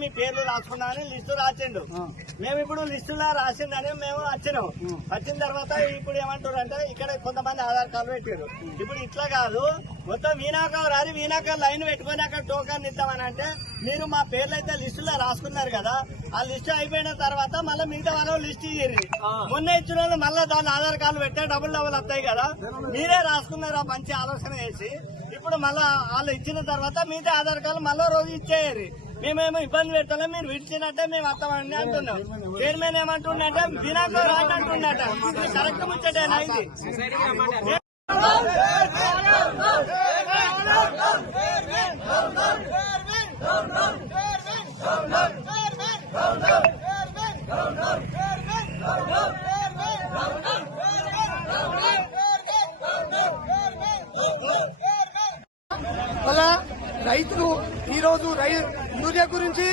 మీ పేర్లు రాసుకున్నామని లిస్టు రాసిండు. మేము ఇప్పుడు లిస్టులో రాసిందని మేము వచ్చినాం. వచ్చిన తర్వాత ఇప్పుడు ఏమంటారు అంటే ఇక్కడ కొంతమంది ఆధార్ కార్డు పెట్టారు. ఇప్పుడు ఇట్లా కాదు, మొత్తం వీణాక లైన్ పెట్టుకుని అక్కడ టోకన్ ఇద్దామని అంటే మీరు మా పేర్లు అయితే లిస్టులో రాసుకున్నారు కదా, ఆ లిస్టు అయిపోయిన తర్వాత మళ్ళీ మిగతా వాళ్ళు లిస్ట్ ఇయ్యి. మొన్న ఇచ్చిన వాళ్ళు మళ్ళీ దాని ఆధార్ కార్డు పెట్టే డబుల్ వస్తాయి కదా, మీరే రాసుకున్నారు ఆ మంచి ఆలోచన చేసి. ఇప్పుడు మళ్ళా వాళ్ళు ఇచ్చిన తర్వాత మిగతా ఆధార్ కార్డు మళ్ళీ రోజు ఇచ్చేయాలి. మేమేమో ఇబ్బంది పెడతాం, మీరు విడిచినట్టే మేము వస్తామని అంటున్నాం. చైర్మన్ ఏమంటున్నట్టే వినాక రాని అంటున్నట్ట. కరెక్ట్ ముచ్చటేనా ఇది? అలా రైతులు ఈ రోజు యూరియా గురించి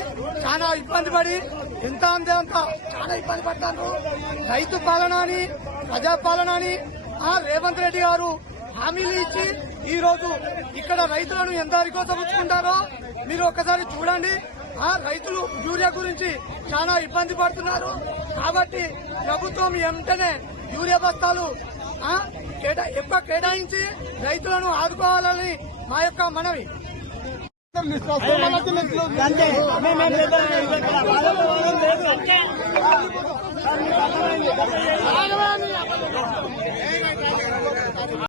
చాలా ఇబ్బంది పడి ఎంత అంతే అంత చాలా ఇబ్బంది పడతారు. రైతు పాలన అని ప్రజాపాలన అని రేవంత్ రెడ్డి గారు హామీలు ఇచ్చి ఈ రోజు ఇక్కడ రైతులను ఎంత కోసం ఉంచుకుంటారో మీరు ఒకసారి చూడండి. రైతులు యూరియా గురించి చాలా ఇబ్బంది పడుతున్నారు. కాబట్టి ప్రభుత్వం వెంటనే యూరియా బస్తాలు ఎక్కువ కేటాయించి రైతులను ఆదుకోవాలని మా యొక్క మనవి.